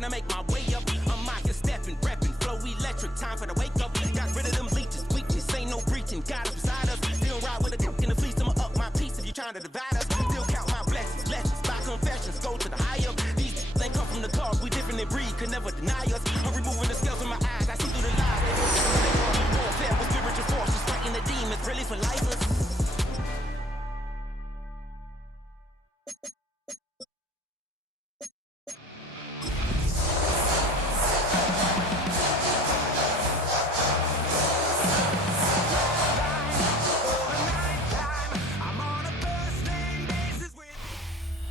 and I make my way up. I'm out here stepping, repping, flow electric, time for the wake up. Got rid of them leeches, weakness, ain't no breaching. God up beside us, still ride with a dick in the fleece. I'ma up my piece if you trying to divide us. Still count my blessings, lessons, by confessions, go to the high up. These they come from the cause, we different in breed, could never deny us. I'm removing the scales from my eyes, I see through the lies. Warfare with spiritual forces, fighting the demons, really for lifers.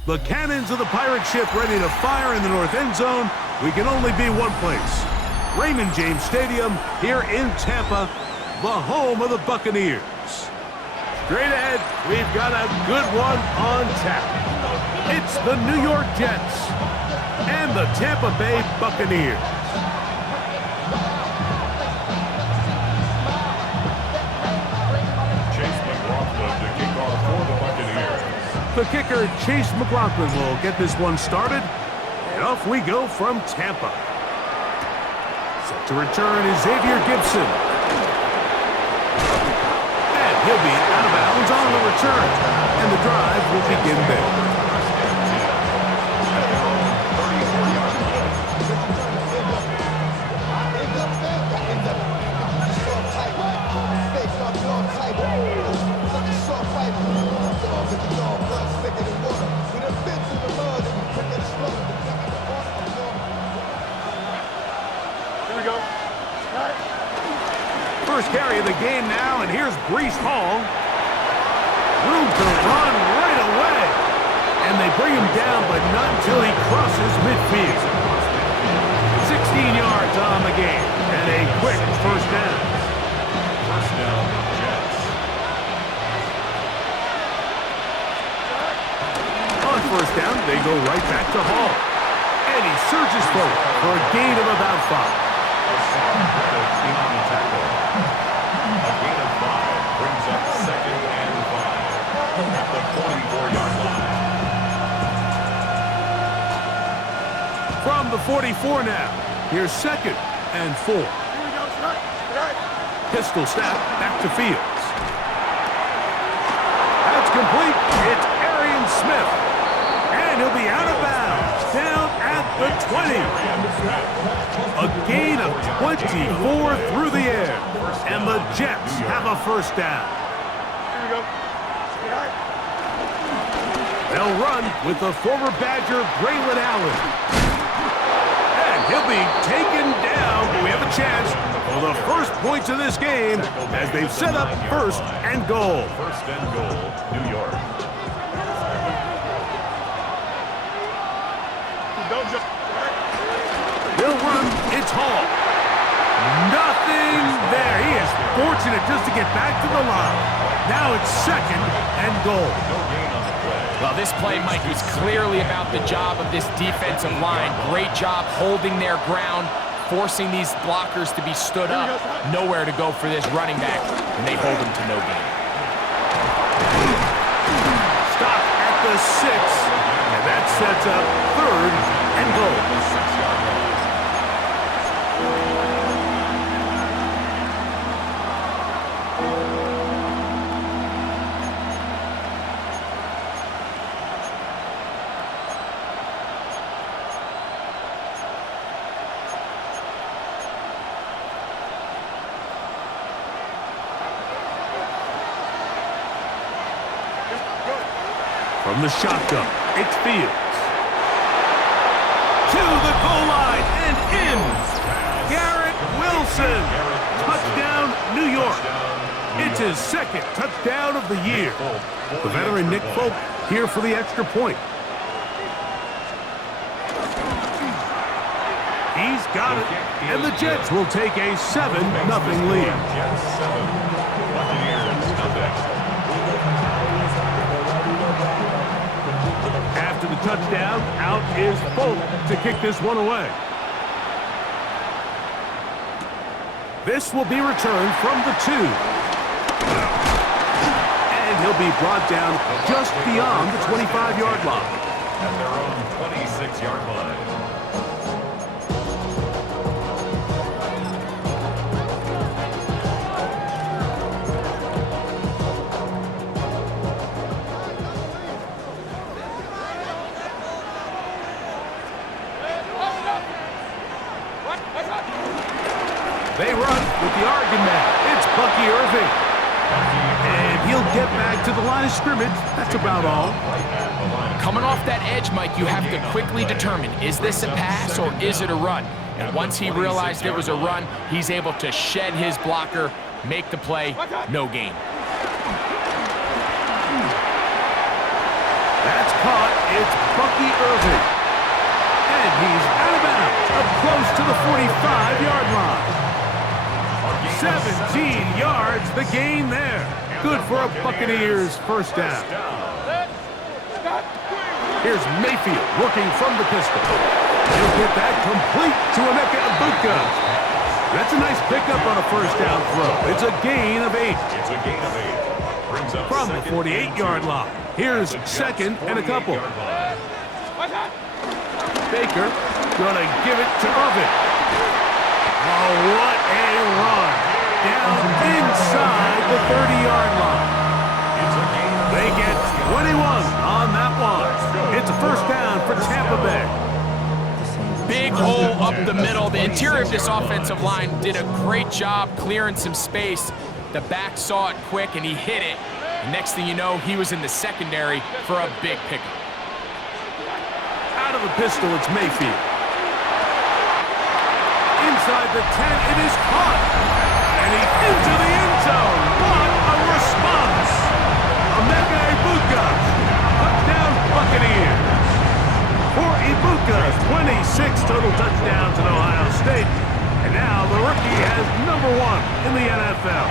The cannons of the pirate ship ready to fire in the north end zone. We can only be one place. Raymond James Stadium here in Tampa, the home of the Buccaneers. Straight ahead, we've got a good one on tap. It's the New York Jets and the Tampa Bay Buccaneers. The kicker, Chase McLaughlin, will get this one started. And off we go from Tampa. Set to return is Xavier Gibson. And he'll be out of bounds on the return. And the drive will begin there. First carry of the game now, and here's Breece Hall. Room to run right away. And they bring him down, but not until he crosses midfield. 16 yards on the game, and a quick first down. First down, Jets. On first down, they go right back to Hall. And he surges forward for a gain of about 5. A gain of 5 brings up 2nd and 5 at the 44-yard line. From the 44 now, here's 2nd and 4. Here we go, pistol snap back to Fields. That's complete. It's Arian Smith. And he'll be out of bounds, down at the 20. A gain of 24 through the air. And the Jets have a first down. Here we go. They'll run with the former Badger, Braylon Allen. And he'll be taken down, but we have a chance for the first points of this game as they've set up 1st and goal. 1st and goal, New York. They'll run, it's Hall. Nothing there. He is fortunate just to get back to the line. Now it's 2nd and goal. Well, this play, Mike, was clearly about the job of this defensive line. Great job holding their ground, forcing these blockers to be stood up. Nowhere to go for this running back, and they hold him to no gain. Stop at the 6, and that sets up 3rd and goal. From the shotgun, it's Fields. To the goal line and in. Garrett Wilson. Touchdown, New York. It's his 2nd touchdown of the year. The veteran Nick Folk here for the extra point. He's got it, and the Jets will take a 7-0 lead. After the touchdown, out is Folk to kick this one away. This will be returned from the 2. And he'll be brought down just beyond the 25-yard line. At their own 26-yard line. with the Oregon man. It's Bucky Irving. And he'll get back to the line of scrimmage. That's about all. Coming off that edge, Mike, you have to quickly determine, is this a pass or is it a run? And once he realized it was a run, he's able to shed his blocker, make the play, no gain. That's caught. It's Bucky Irving. And he's out of bounds, up close to the 45-yard line. 17 yards, the gain there. Good for a Buccaneers first down. Here's Mayfield working from the pistol. He'll get that complete to Emeka Egbuka. That's a nice pickup on a first down throw. It's a gain of 8. From the 48-yard line. Here's second and a couple. Baker gonna give it to Irving. Oh, what a run. Down inside the 30-yard line. They get 21 on that one. It's a first down for Tampa Bay. Big hole up the middle. The interior of this offensive line did a great job clearing some space. The back saw it quick, and he hit it. Next thing you know, he was in the secondary for a big pickup. Out of the pistol, it's Mayfield. Inside the 10, it is caught. And he's into the end zone. What a response. Emeka Egbuka. Touchdown Buccaneers. For Egbuka, 26 total touchdowns in Ohio State. And now the rookie has number 1 in the NFL.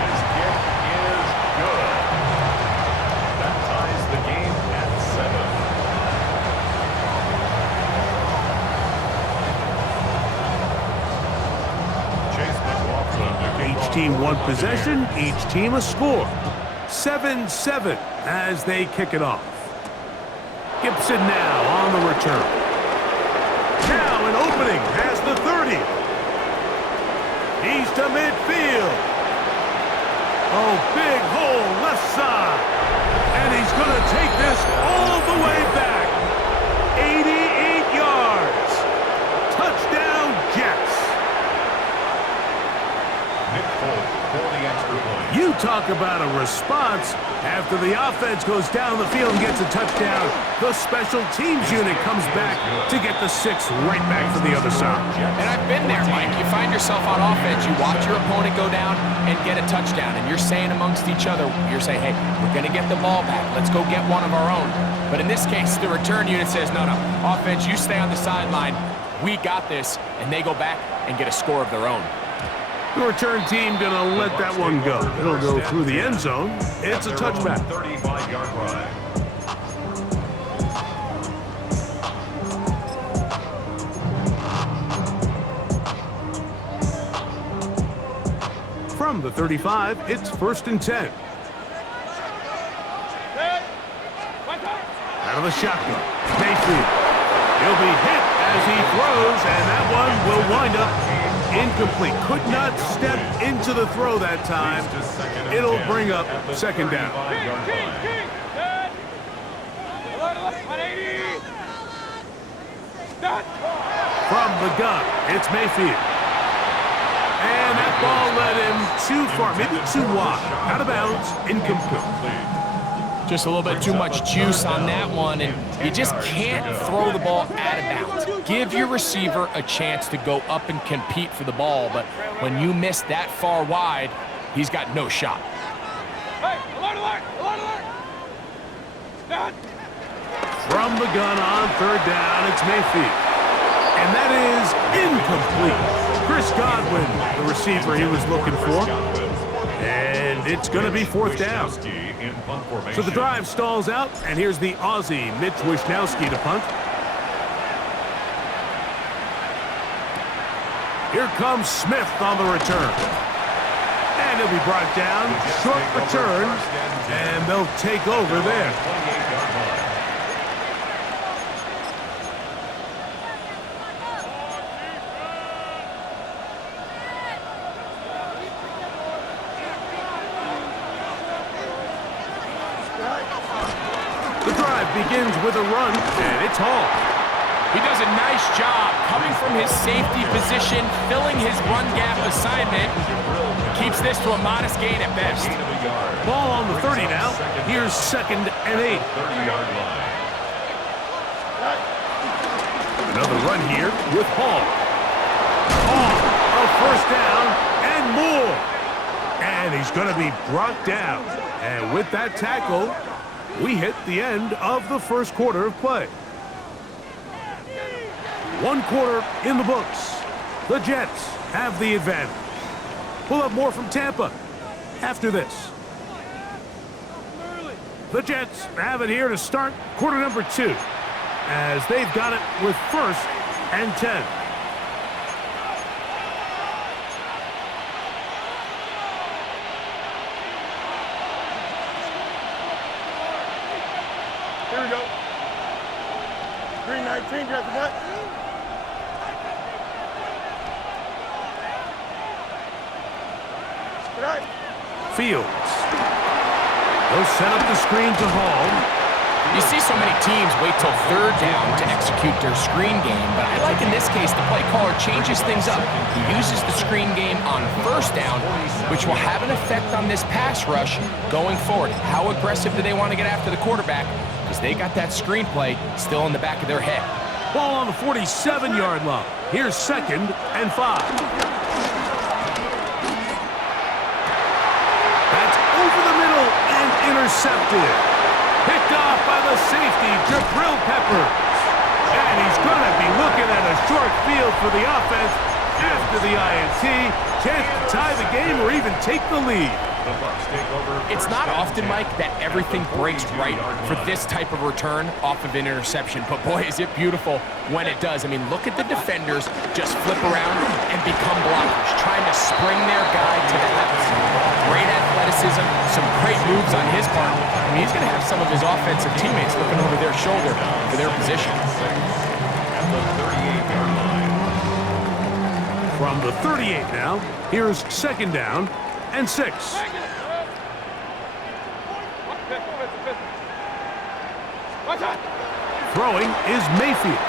Each team one possession, each team a score. 7-7 as they kick it off. Gibson now on the return. Now an opening past the 30. He's to midfield. Oh, big hole left side. And he's going to take this all the way back. 88 yards. Touchdown Jets. You talk about a response. After the offense goes down the field and gets a touchdown, the special teams unit comes back to get the 6 right back from the other side. And I've been there, Mike. You find yourself on offense, you watch your opponent go down and get a touchdown, and you're saying amongst each other, you're saying, hey, we're going to get the ball back. Let's go get one of our own. But in this case, the return unit says, no, offense, you stay on the sideline. We got this, and they go back and get a score of their own. The return team gonna let that one go. It'll go through the end zone. It's a touchback. 35-yard line. From the 35, it's 1st and 10. Out of the shotgun, Mayfield. He'll be hit as he throws, and that one will wind up incomplete. Could not step into the throw that time. It'll bring up second down. From the gun, it's Mayfield. And that ball led him too far, maybe too wide. Out of bounds, incomplete. Just a little bit too much juice on that one, and you just can't throw the ball out of bounds. Give your receiver a chance to go up and compete for the ball, but when you miss that far wide, he's got no shot. From the gun on 3rd down, it's Mayfield. And that is incomplete. Chris Godwin, the receiver he was looking for. And it's going to be 4th down. So the drive stalls out, and here's the Aussie, Mitch Wishnowsky, to punt. Here comes Smith on the return. And he'll be brought down. Short return, and they'll take over there. Begins with a run, and it's Hall. He does a nice job coming from his safety position, filling his run gap assignment. Keeps this to a modest gain at best. Ball on the 30 now. Here's 2nd and 8. Another run here with Hall. Hall, a first down and more. And he's going to be brought down. And with that tackle, we hit the end of the first quarter of play. 1 quarter in the books. The Jets have the advantage. We'll have more from Tampa after this. The Jets have it here to start quarter number 2, as they've got it with 1st and 10. Here we go. 319, got the butt. Fields. They'll set up the screen to Hall. You see so many teams wait till 3rd down to execute their screen game, but I like in this case the play caller changes things up. He uses the screen game on 1st down, which will have an effect on this pass rush going forward. How aggressive do they want to get after the quarterback? Because they got that screen play still in the back of their head. Ball on the 47-yard line. Here's 2nd and 5. Over the middle and intercepted. Picked off by the safety, Jabril Peppers. And he's going to be looking at a short field for the offense after the INT. Chance to tie the game or even take the lead. It's not often, Mike, that everything breaks right for this type of return off of an interception. But boy, is it beautiful when it does. I mean, look at the defenders just flip around and become blockers, trying to spring their guy to the house. Great athleticism, some great moves on his part. I mean, he's going to have some of his offensive teammates looking over their shoulder for their position. From the 38 now, here's 2nd down and 6. Throwing is Mayfield.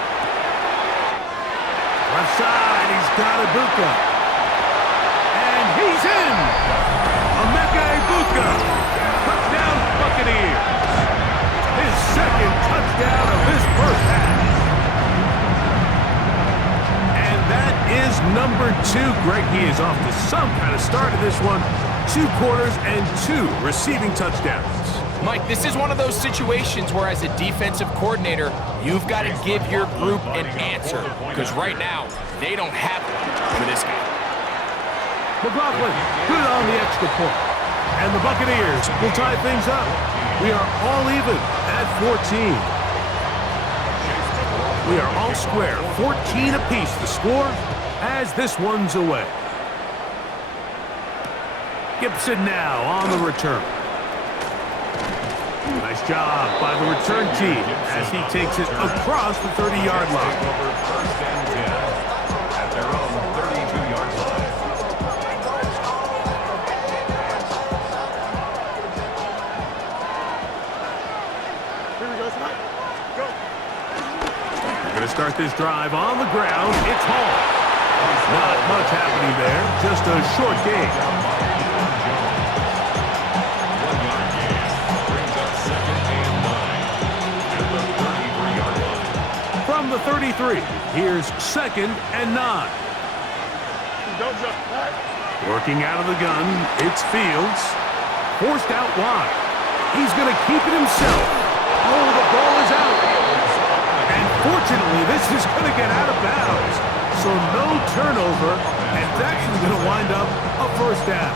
Left side, he's got Ibuka. And he's in! Emeka Ibuka. Touchdown Buccaneers. His 2nd touchdown of this first half. And that is number 2. Greg, he is off to some kind of start in this one. 2 quarters and 2 receiving touchdowns. Mike, this is one of those situations where as a defensive coordinator, you've got to give your group an answer. Because right now, they don't have one for this game. McLaughlin, good on the extra point. And the Buccaneers will tie things up. We are all even at 14. We are all square, 14 apiece the score as this one's away. Gibson now on the return. Nice job by the return team as he takes it across the 30-yard line. First and 10 at their own 32-yard line. Here we go, Scott. Go. We're going to start this drive on the ground. It's Hall. Not much happening there, just a short game. From the 33, here's 2nd and 9. Don't jump. Working out of the gun, it's Fields. Forced out wide. He's going to keep it himself. Oh, the ball is out. And fortunately, this is going to get out of bounds. So no turnover, and it's actually going to wind up a first down.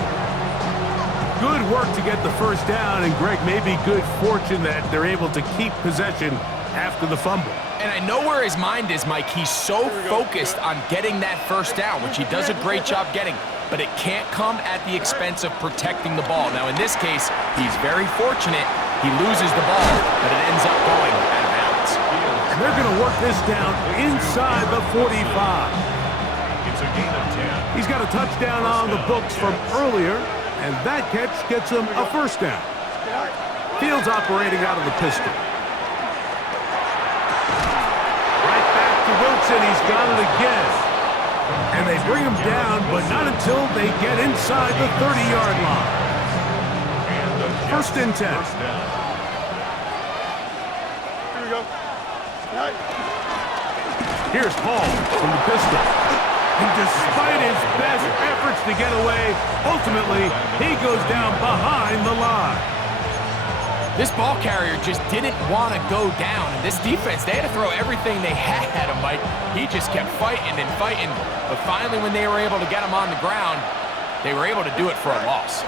Good work to get the first down, and Greg, maybe good fortune that they're able to keep possession after the fumble. And I know where his mind is, Mike. He's so focused on getting that first down, which he does a great job getting, but it can't come at the expense of protecting the ball. Now, in this case, he's very fortunate. He loses the ball, but it ends up going out of bounds. And they're going to work this down inside the 45. It's a gain of 10. He's got a touchdown on the books from earlier, and that catch gets him a first down. Fields operating out of the pistol. Right back Wilson, he's got it again. And they bring him down, but not until they get inside the 30-yard line. First and 10. First down. Here we go. Right. Here's Hall from the pistol. And despite his best efforts to get away, ultimately, he goes down behind the line. This ball carrier just didn't want to go down. And this defense, they had to throw everything they had at him, Mike. He just kept fighting and fighting. But finally, when they were able to get him on the ground, they were able to do it for a loss.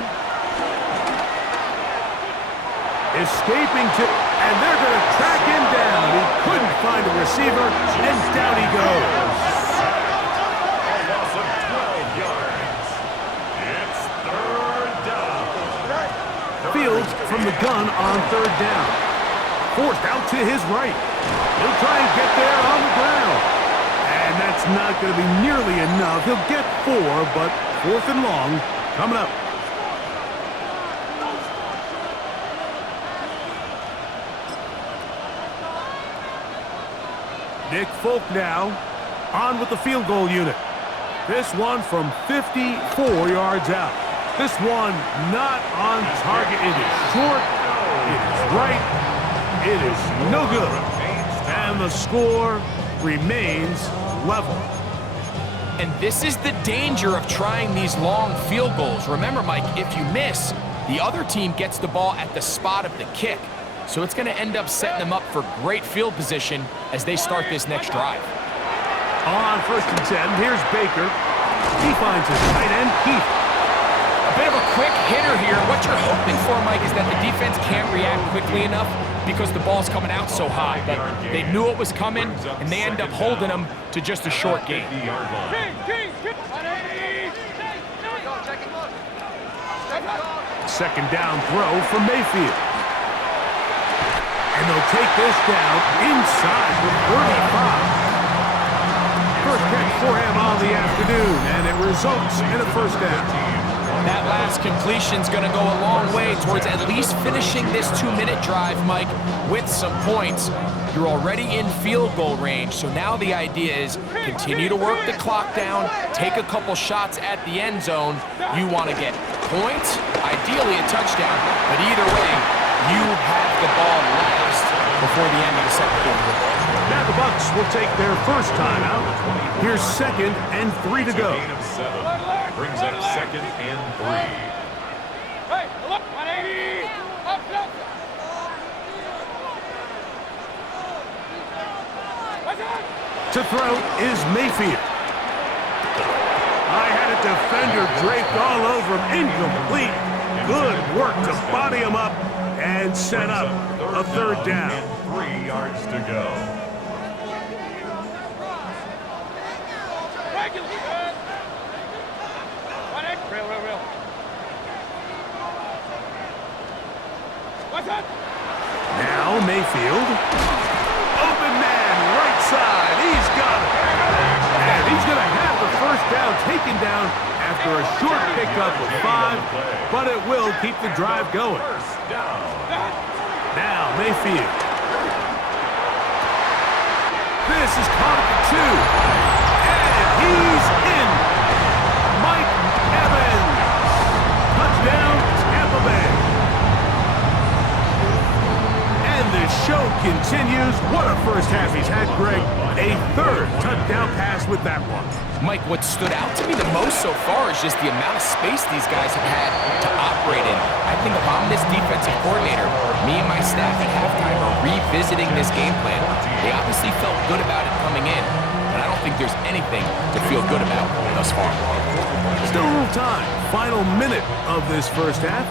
Escaping to, and they're going to track him down. He couldn't find a receiver, and down he goes. A loss of 12 yards. It's third down. Fields from the gun on third down. Forced out to his right. He'll try and get there on the ground. And that's not going to be nearly enough. He'll get 4, but 4th and long coming up. Nick Folk now on with the field goal unit. This one from 54 yards out. This one not on target. It is short. It is right. It is no good. And the score remains level. And this is the danger of trying these long field goals. Remember, Mike, if you miss, the other team gets the ball at the spot of the kick. So it's going to end up setting them up for great field position as they start this next drive. On first and 10, here's Baker. He finds his tight end, Keith. A bit of a quick hitter here. What you're hoping for, Mike, is that the defense can't react quickly enough because the ball's coming out so high. But they knew it was coming, and they end up holding them to just a short gain. Second down throw from Mayfield. And they'll take this down inside the 35. First catch for him on the afternoon, and it results in a first down. That last completion's going to go a long way towards at least finishing this 2-minute drive, Mike, with some points. You're already in field goal range, so now the idea is continue to work the clock down, take a couple shots at the end zone. You want to get points, ideally a touchdown, but either way, you have the ball last before the end of the second quarter. Now the Bucs will take their first timeout. Here's 2nd and 3 to go. Gain of 7 brings up 2nd and 3. Hey, look, 180. Up. To throw is Mayfield. I had a defender draped all over him. Incomplete. Good work to body him up and set up a third down. And 3 yards to go. Real. What's up? Now Mayfield. Open man, right side. He's got it. And he's going to have the first down taken down after a short pickup of 5, but it will keep the drive going. First down. Now Mayfield. This is caught at the 2. And he's in. Mike Evans. Touchdown, Tampa Bay. And the show continues. What a first half he's had, Greg. A 3rd touchdown pass with that one. Mike, what stood out to me the most so far is just the amount of space these guys have had to operate in. I think if I'm this defensive coordinator, me and my staff at halftime are revisiting this game plan. They obviously felt good about it coming in, but I don't think there's anything to feel good about thus far. Still a little time. Final minute of this first half.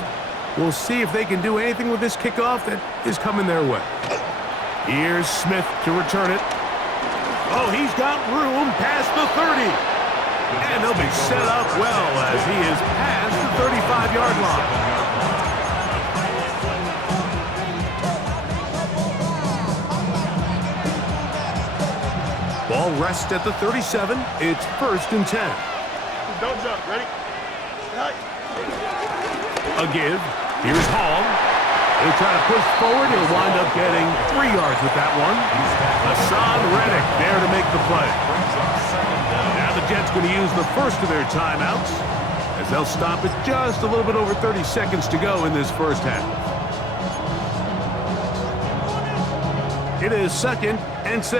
We'll see if they can do anything with this kickoff that is coming their way. Here's Smith to return it. Oh, he's got room past the 30. And they'll be set up well as he is past the 35-yard line. Ball rests at the 37. It's 1st and 10. Don't jump. Ready? Right. A give. Here's Hall. He'll try to push forward. He'll wind up getting 3 yards with that one. Hassan Reddick there to make the play. Now the Jets going to use the first of their timeouts as they'll stop it just a little bit over 30 seconds to go in this first half. It is 2nd and 6.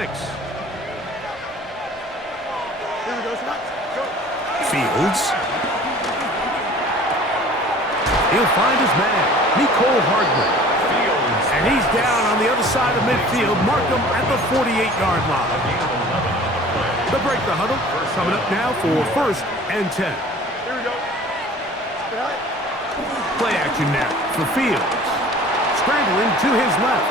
Fields. He'll find his man, Nicole Hardman. And he's down on the other side of midfield. Mark him at the 48-yard line. They'll break the huddle. Coming up now for 1st and 10. Here we go. Play action now for Fields. Scrambling to his left.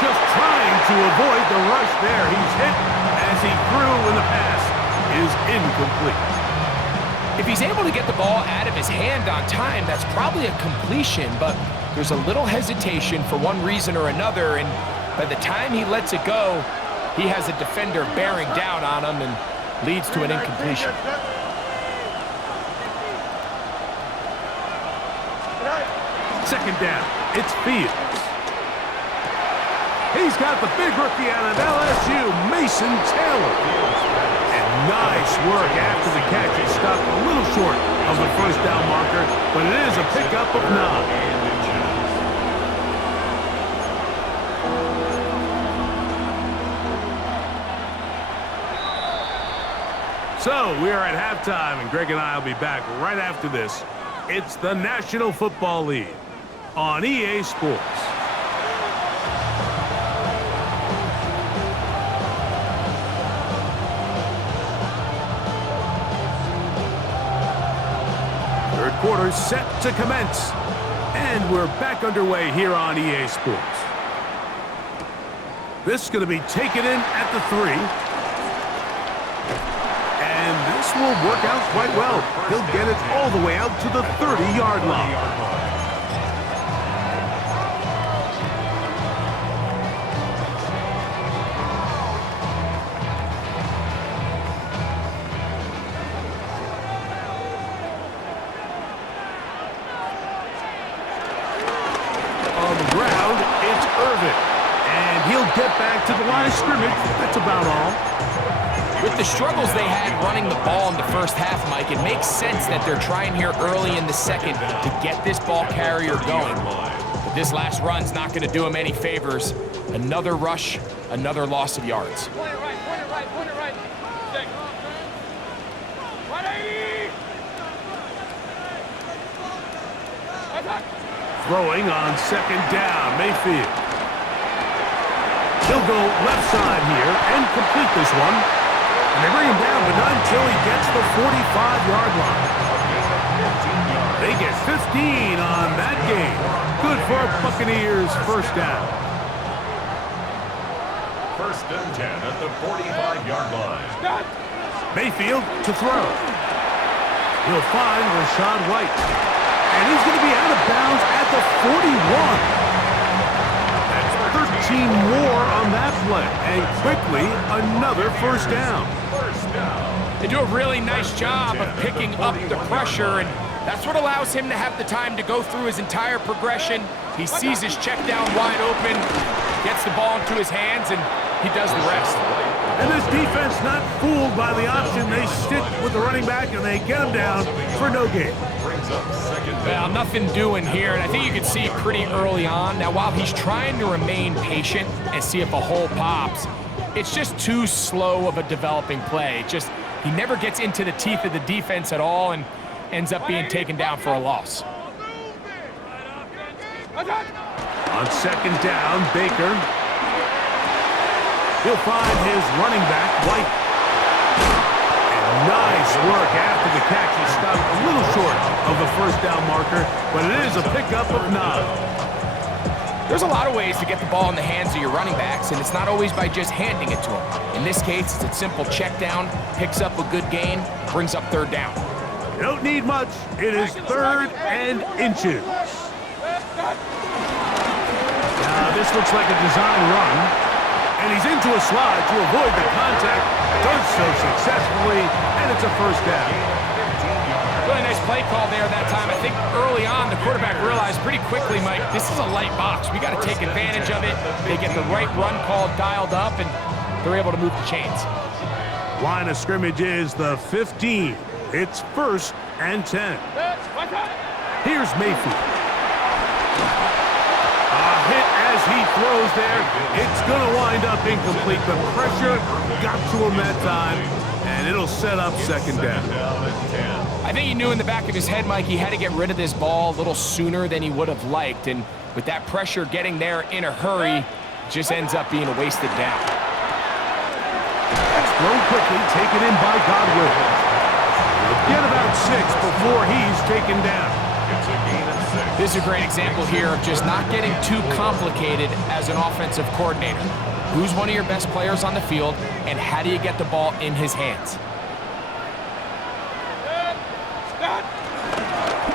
Just trying to avoid the rush there. He's hit as he threw when the pass is incomplete. If he's able to get the ball out of his hand on time, that's probably a completion, but there's a little hesitation for one reason or another, and by the time he lets it go, he has a defender bearing down on him and leads to an incompletion. Second down, it's Fields. He's got the big rookie out of LSU, Mason Taylor. And nice work after the catch. He stopped a little short of the first down marker, but it is a pickup of 9. So we are at halftime, and Greg and I will be back right after this. It's the National Football League on EA Sports. Third quarter set to commence, and we're back underway here on EA Sports. This is going to be taken in at the 3. And this will work out quite well. He'll get it all the way out to the 30-yard line. Get back to the line of scrimmage. That's about all. With the struggles they had running the ball in the first half, Mike, it makes sense that they're trying here early in the second to get this ball carrier going. But this last run's not going to do him any favors. Another rush, another loss of yards. Point it right, point it right, point it right. Stick. 180. Throwing on second down, Mayfield. He'll go left side here and complete this one. And they bring him down, but not until he gets the 45-yard line. They get 15 on that game. Good for Buccaneers first down. 1st and 10 at the 45-yard line. Mayfield to throw. He'll find Rachaad White. And he's going to be out of bounds at the 41. 13 more on that play, and quickly another first down. They do a really nice job of picking up the pressure, and that's what allows him to have the time to go through his entire progression. He sees his check down wide open, gets the ball into his hands, and he does the rest. And this defense not fooled by the option. They stick with the running back, and they get him down for no gain. Well, nothing doing here, and I think you can see pretty early on. Now, while he's trying to remain patient and see if a hole pops, it's just too slow of a developing play. He never gets into the teeth of the defense at all and ends up being taken down for a loss. On second down, Baker. He'll find his running back, White. Nice work after the catch. He stopped a little short of the first down marker, but it is a pickup of 9. There's a lot of ways to get the ball in the hands of your running backs, and it's not always by just handing it to them. In this case, it's a simple check down, picks up a good gain, brings up 3rd down. You don't need much. It is 3rd and inches. Now, this looks like a design run, and he's into a slide to avoid the contact. Does so successfully, and it's a first down. Really nice play call there that time. I think early on, the quarterback realized pretty quickly, Mike, this is a light box. We got to take advantage of it. They get the right run call dialed up, and they're able to move the chains. Line of scrimmage is the 15. It's 1st and 10. Here's Mayfield. A hit as he throws there. It's going to wind up incomplete. The pressure got to him that time, and it'll set up 2nd down. I think he knew in the back of his head, Mike, he had to get rid of this ball a little sooner than he would have liked, and with that pressure getting there in a hurry, it just ends up being a wasted down. That's thrown quickly, taken in by Godwin. He'll get about 6 before he's taken down. It's a gain of 6. This is a great example here of just not getting too complicated as an offensive coordinator. Who's one of your best players on the field, and how do you get the ball in his hands?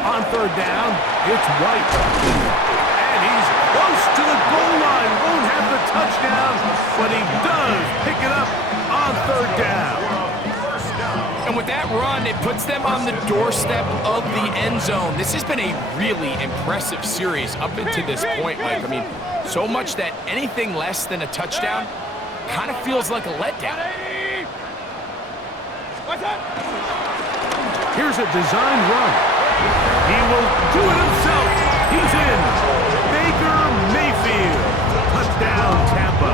On 3rd down, it's White. And he's close to the goal line. Won't have the touchdown, but he does pick it up on 3rd down. And with that run, it puts them on the doorstep of the end zone. This has been a really impressive series up until this point, Mike. I mean, so much that anything less than a touchdown kind of feels like a letdown. Here's a design run. He will do it himself. He's in. Baker Mayfield. Touchdown, Tampa.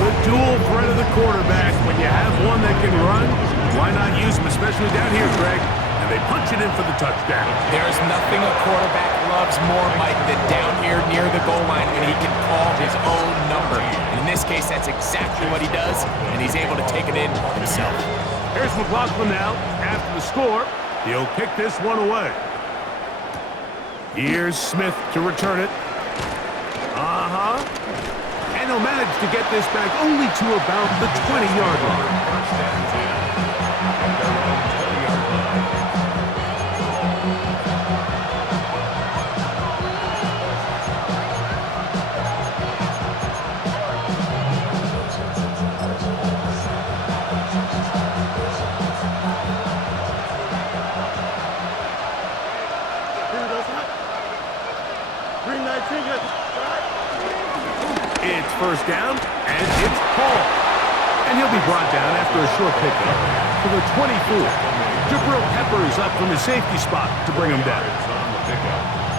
The dual threat of the quarterback. When you have one that can run, why not use him, especially down here, Greg? And they punch it in for the touchdown. There's nothing a quarterback loves more, Mike, than down here near the goal line when he can call his own number. And in this case, that's exactly what he does, and he's able to take it in himself. Here's McLaughlin now. After the score, he'll kick this one away. Here's Smith to return it. And he'll manage to get this back only to about the 20-yard line. 1st and 10. At their own 20-yard line. It's 1st down, and it's Paul. And he'll be brought down after a short pickup to the 24. Jabril Peppers up from his safety spot to bring him down.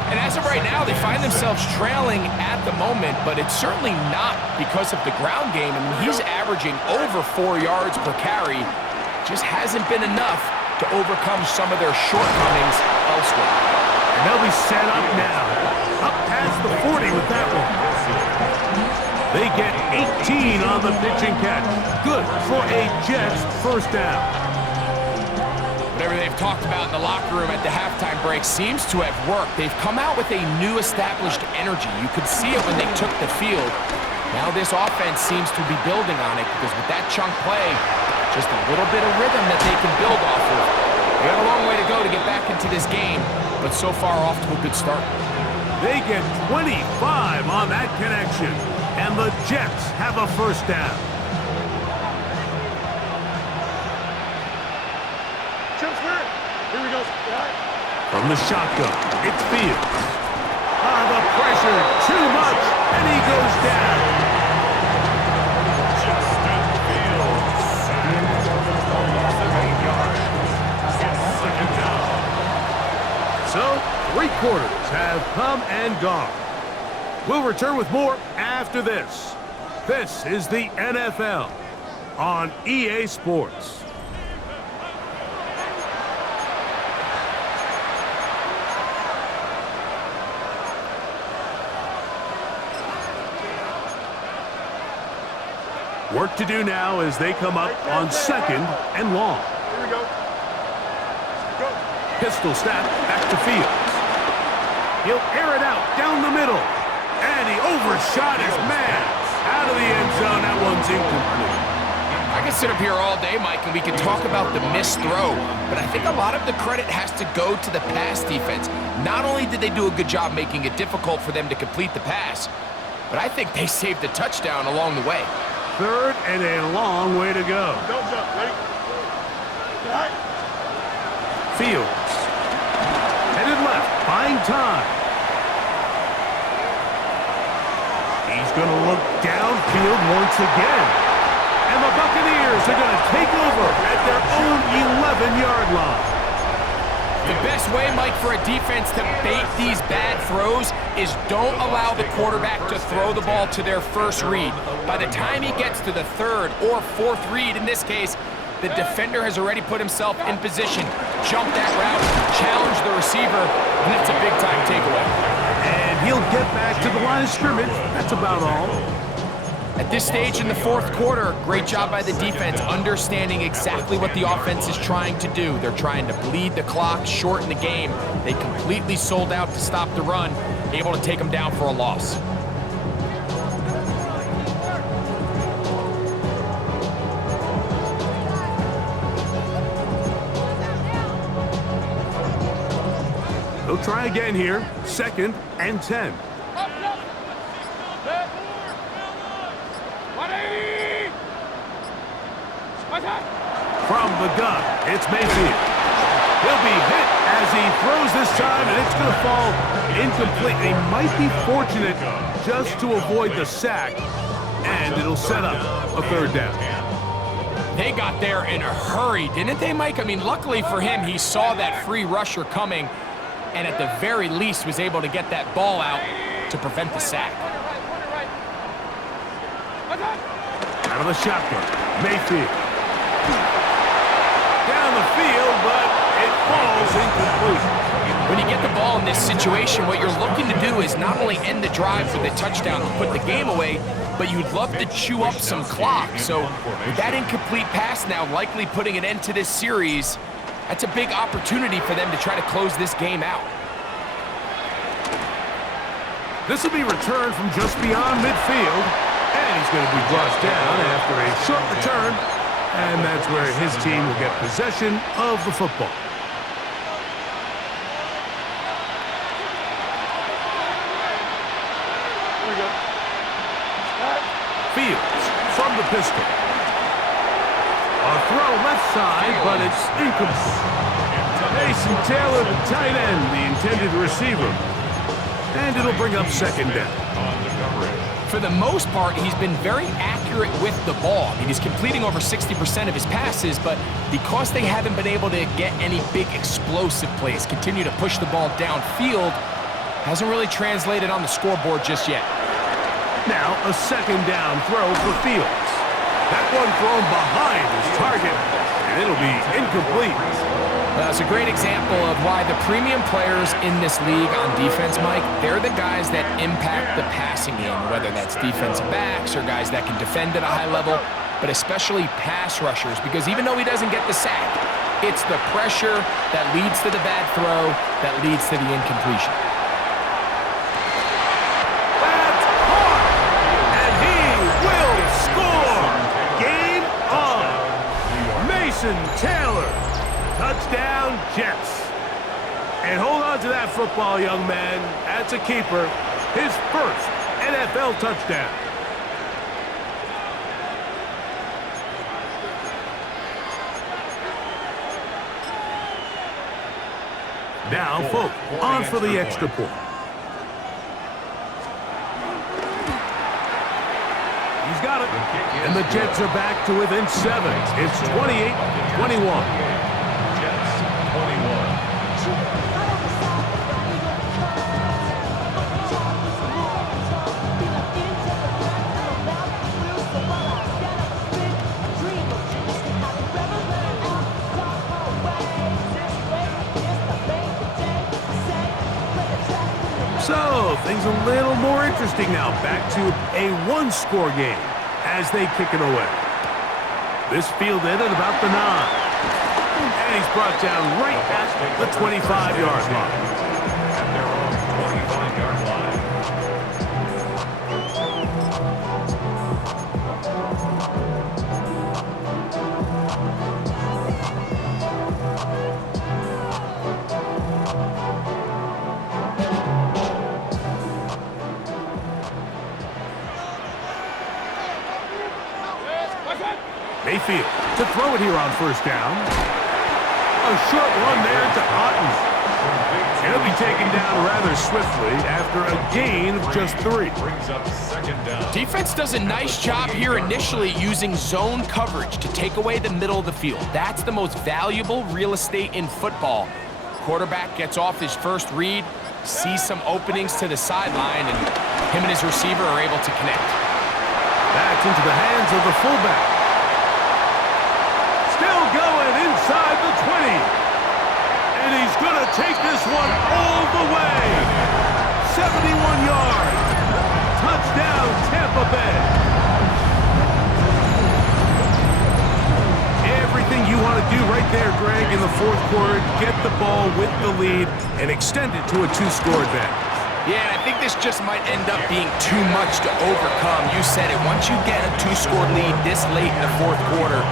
And as of right now, they find themselves trailing at the moment, but it's certainly not because of the ground game. I mean, he's averaging over 4 yards per carry. Just hasn't been enough to overcome some of their shortcomings elsewhere. And they'll be set up now. Up past the 40 with that one. They get 18 on the pitch and catch. Good for a Jets 1st down. Whatever they've talked about in the locker room at the halftime break seems to have worked. They've come out with a new established energy. You could see it when they took the field. Now this offense seems to be building on it because with that chunk play, just a little bit of rhythm that they can build off of. They got a long way to go to get back into this game, but so far off to a good start. They get 25 on that connection, and the Jets have a 1st down. Here we go. From the shotgun, it's Fields. The pressure, too much, and he goes down. Justin Fields. A loss of 8 yards. It's 2nd down. So, 3 quarters have come and gone. We'll return with more after this. This is the NFL on EA Sports. Work to do now as they come up on 2nd and long. Here we go. Go. Pistol snap back to Fields. He'll air it out down the middle. And he overshot his man. Out of the end zone, that one's incomplete. I can sit up here all day, Mike, and we can talk about the missed throw, but I think a lot of the credit has to go to the pass defense. Not only did they do a good job making it difficult for them to complete the pass, but I think they saved the touchdown along the way. 3rd and a long way to go. Don't jump. Ready? All right. Fields. Headed left, buying time. He's going to look downfield once again. And the Buccaneers are going to take over at their own 11-yard line. The best way, Mike, for a defense to bait these bad throws is don't allow the quarterback to throw the ball to their first read. By the time he gets to the third or fourth read, in this case, the defender has already put himself in position, jump that route, challenge the receiver, and it's a big-time takeaway. And he'll get back to the line of scrimmage. That's about all. At this stage in the fourth quarter, great job by the defense understanding exactly what the offense is trying to do. They're trying to bleed the clock, shorten the game. They completely sold out to stop the run, able to take them down for a loss. They'll try again here. 2nd and 10. From the gun, it's Mayfield. He'll be hit as he throws this time, and it's going to fall incomplete. They might be fortunate just to avoid the sack, and it'll set up a 3rd down. They got there in a hurry, didn't they, Mike? I mean, luckily for him, he saw that free rusher coming, and at the very least was able to get that ball out to prevent the sack. Out of the shotgun, Mayfield. Down the field, but it falls incomplete. When you get the ball in this situation, what you're looking to do is not only end the drive with a touchdown to put the game away, but you'd love to chew up some clock. So with that incomplete pass now likely putting an end to this series, that's a big opportunity for them to try to close this game out. This will be returned from just beyond midfield, and he's going to be brought down after a short return, and that's where his team will get possession of the football. Fields from the pistol. A throw left side, but it's incomplete. Mason Taylor, the tight end, the intended receiver. And it'll bring up 2nd down. For the most part, he's been very accurate with the ball. I mean, he's completing over 60% of his passes, but because they haven't been able to get any big explosive plays, continue to push the ball downfield, hasn't really translated on the scoreboard just yet. Now a 2nd down throw for Fields. That one thrown behind his target, and it'll be incomplete. Well, it's a great example of why the premium players in this league on defense, Mike, they're the guys that impact the passing game, whether that's defensive backs or guys that can defend at a high level, but especially pass rushers, because even though he doesn't get the sack, it's the pressure that leads to the bad throw that leads to the incompletion. Taylor, touchdown Jets. And hold on to that football, young man. That's a keeper. His first NFL touchdown. Now, Folk on for the extra point. He's got it. And the Jets are back to within 7. It's 28-21. Jets 21. So, things a little more interesting now. Back to a one-score game as they kick it away. This fielded at about the 9. And he's brought down right at the 25-yard line. At their own 25-yard line. Mayfield to throw it here on 1st down. A short one there to Otten. He'll be taken down rather swiftly after a gain of just 3. Brings up second down. Defense does a nice job here initially using zone coverage to take away the middle of the field. That's the most valuable real estate in football. Quarterback gets off his first read, sees some openings to the sideline, and him and his receiver are able to connect. Back into the hands of the fullback. Still going inside the 20. And he's going to take this one all the way. 71 yards. Touchdown, Tampa Bay. Everything you want to do right there, Greg, in the fourth quarter, get the ball with the lead and extend it to a 2-score advantage. Yeah, I think this just might end up being too much to overcome. You said it. Once you get a 2-score lead this late in the fourth quarter,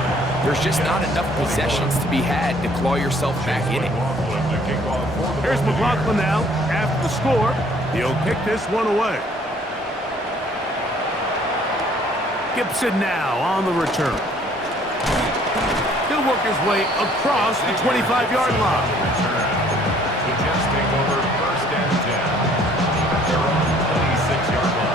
there's just not enough possessions to be had to claw yourself back in it. Here's McLaughlin now. After the score, he'll kick this one away. Gibson now on the return. He'll work his way across the 25-yard line. The Jets take over first and 10. They're on the 26-yard line.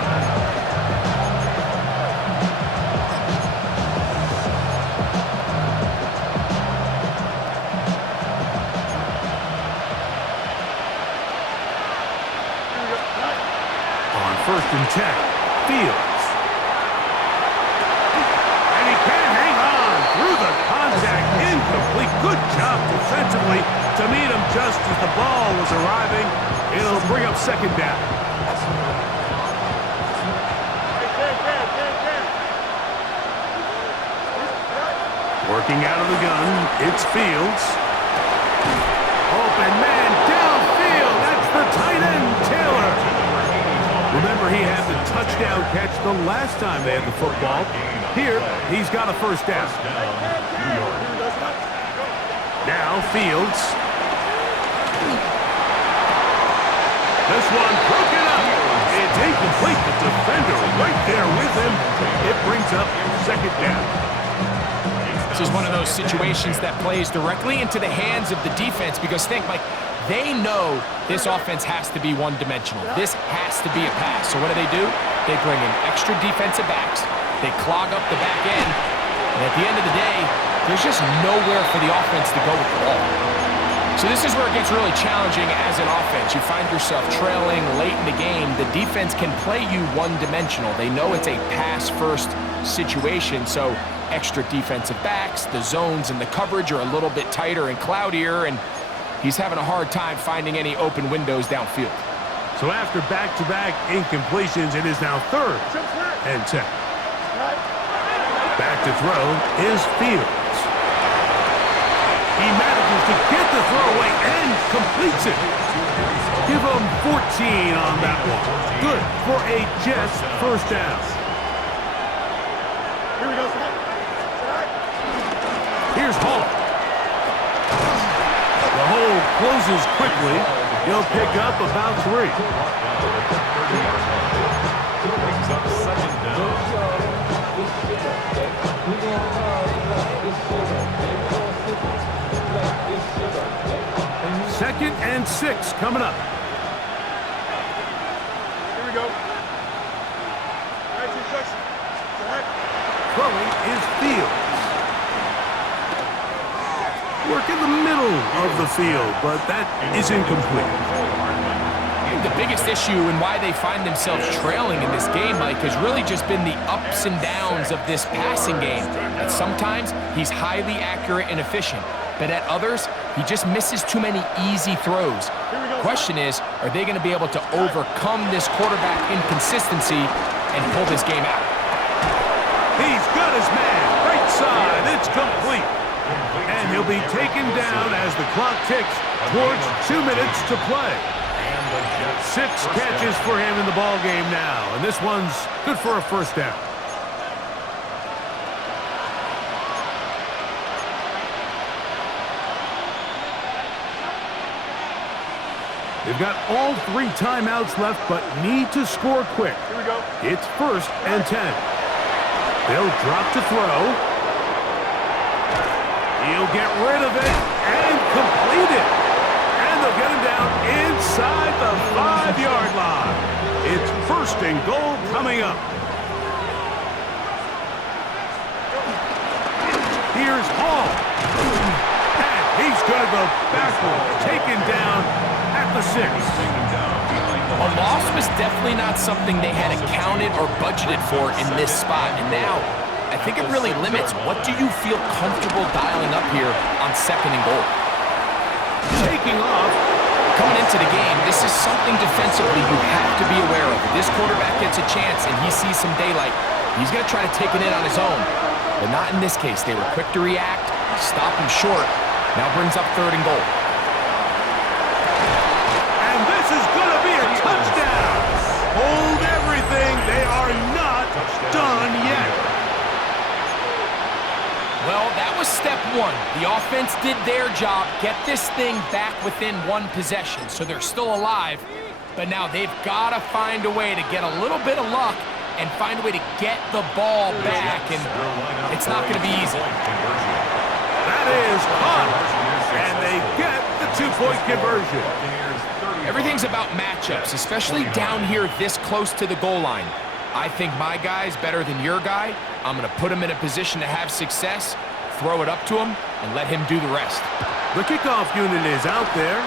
First and 10. Fields. And he can't hang on through the contact. Incomplete. Good job defensively to meet him just as the ball was arriving. It'll bring up second down. Working out of the gun. It's Fields. Open man downfield. That's the tight end, Taylor. Remember, he had the touchdown catch the last time they had the football. Here, he's got a first down. Now, Fields. This one broken up. It's incomplete. The defender right there with him. It brings up second down. This is one of those situations that plays directly into the hands of the defense because think, Mike, they know this offense has to be one-dimensional. This has to be a pass. So what do? They bring in extra defensive backs. They clog up the back end. And at the end of the day, there's just nowhere for the offense to go with the ball. So this is where it gets really challenging as an offense. You find yourself trailing late in the game. The defense can play you one-dimensional. They know it's a pass-first situation, so extra defensive backs, the zones and the coverage are a little bit tighter and cloudier, and he's having a hard time finding any open windows downfield. So after back-to-back incompletions, it is now third and 10. Back to throw is Fields. He manages to get the throw away and completes it. Give him 14 on that one. Good for a Jets first down. Here we go. Here's Hall. The hole closes quickly. He'll pick up about 3. Brings up second down. Second and 6 coming up. Here we go. Back to Jackson. Throwing is Fields. Work in the middle of the field, but that is incomplete. The biggest issue and why they find themselves trailing in this game, Mike, has really just been the ups and downs of this passing game. And sometimes he's highly accurate and efficient, but at others, he just misses too many easy throws. Question is, are they going to be able to overcome this quarterback inconsistency and pull this game out? He's got his man. Right side. It's complete. And he'll be taken down as the clock ticks towards 2 minutes to play. 6 catches for him in the ball game now, and this one's good for a first down. They've got all 3 timeouts left, but need to score quick. Here we go. It's first and 10. They'll drop to throw. He'll get rid of it and complete it. And they'll get him down inside the 5-yard line. It's 1st and goal coming up. Here's Hall. And he's going to go backwards, taken down at the 6. A loss was definitely not something they had accounted or budgeted for in this spot. And now, I think it really limits what do you feel comfortable dialing up here on 2nd and goal. Taking off. Coming into the game, this is something defensively you have to be aware of. If this quarterback gets a chance and he sees some daylight, he's going to try to take it in on his own. But not in this case. They were quick to react, stop him short. Now brings up 3rd and goal. And this is going to be a touchdown. Hold everything. They are not done yet. Well, that was step 1. The offense did their job, get this thing back within 1 possession. So they're still alive, but now they've got to find a way to get a little bit of luck and find a way to get the ball back, and it's not going to be easy. That is caught, and they get the 2-point conversion. Everything's about matchups, especially down here this close to the goal line. I think my guy's better than your guy. I'm going to put him in a position to have success, throw it up to him, and let him do the rest. The kickoff unit is out there,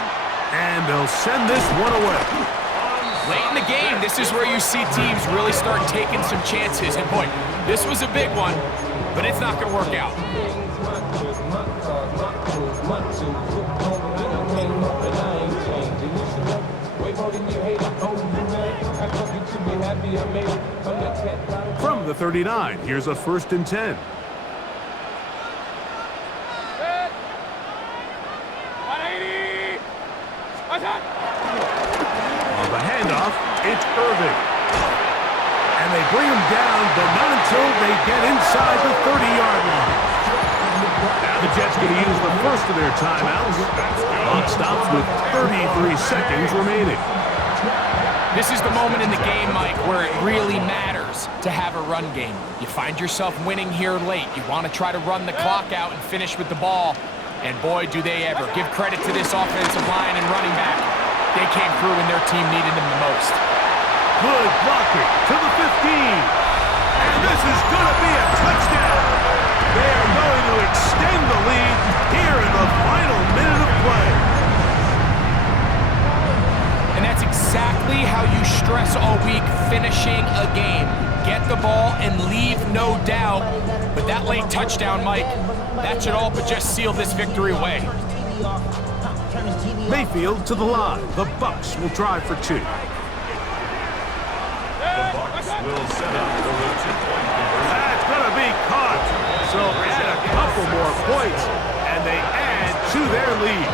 and they'll send this one away. Late in the game, this is where you see teams really start taking some chances. And boy, this was a big one, but it's not going to work out. From the 39, here's a 1st and 10. On the handoff, it's Irving. And they bring him down, but not until they get inside the 30-yard line. Now the Jets going to use the first of their timeouts. Clock stops with 33 seconds remaining. This is the moment in the game, Mike, where it really matters to have a run game. You find yourself winning here late. You want to try to run the clock out and finish with the ball. And boy, do they ever. Give credit to this offensive line and running back. They came through when their team needed them the most. Good blocking to the 15. And this is going to be a touchdown. They are going to extend the lead here in the final minute of play. And that's exactly how you stress all week finishing a game. Get the ball and leave no doubt. But that late touchdown, Mike, that should all but just seal this victory away. Mayfield to the line. The Bucs will try for 2. The Bucs will set up the 2-point conversion. That's going to be caught. So add a couple more points, and they add to their lead.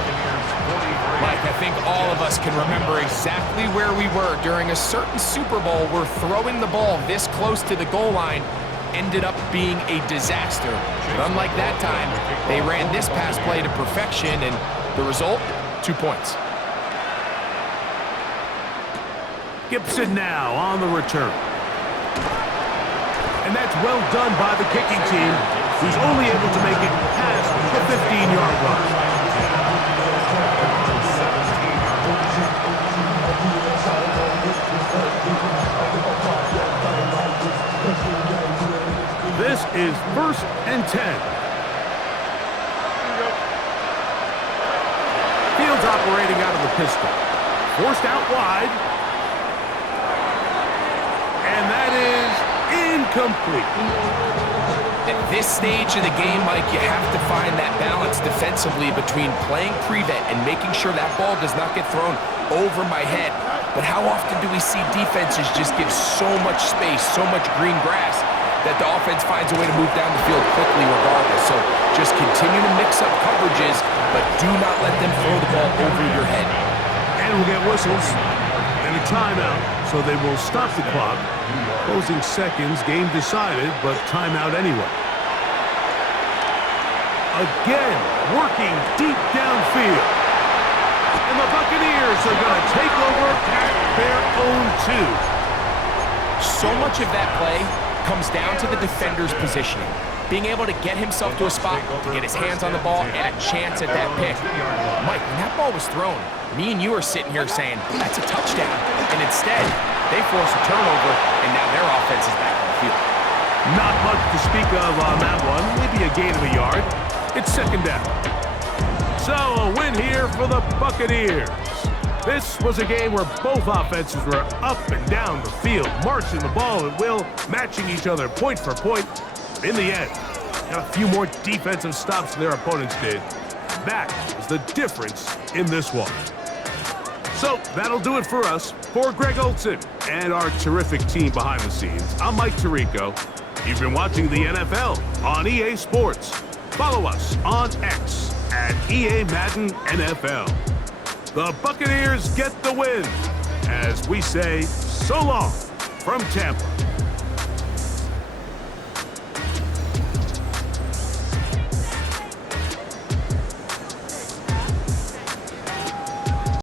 Mike, I think all of us can remember exactly where we were during a certain Super Bowl where throwing the ball this close to the goal line ended up being a disaster. But unlike that time, they ran this pass play to perfection, and the result, 2 points. Gibson now on the return. And that's well done by the kicking team, who's only able to make it past the 15-yard line. This is 1st and 10. Fields operating out of the pistol. Forced out wide. And that is incomplete. At this stage of the game, Mike, you have to find that balance defensively between playing prevent and making sure that ball does not get thrown over my head. But how often do we see defenses just give so much space, so much green grass, that the offense finds a way to move down the field quickly regardless? So just continue to mix up coverages, but do not let them throw the ball over your head. And we'll get whistles and a timeout, so they will stop the clock. Closing seconds, game decided, but timeout anyway. Again, working deep downfield. And the Buccaneers are going to take over at their own 2. So much of that play comes down to the defender's positioning. being able to get himself to a spot, to get his hands on the ball, and a chance at that pick. Mike, when that ball was thrown, me and you are sitting here saying, that's a touchdown. And instead, they force a turnover, and now their offense is back on the field. Not much to speak of on that one. Maybe a gain of a yard. It's second down. So a win here for the Buccaneers. This was a game where both offenses were up and down the field, marching the ball at will, matching each other point for point. In the end, got a few more defensive stops than their opponents did. That is the difference in this one. So that'll do it for us. For Greg Olson and our terrific team behind the scenes, I'm Mike Tirico. You've been watching the NFL on EA Sports. Follow us on X at EA Madden NFL. The Buccaneers get the win as we say so long from Tampa.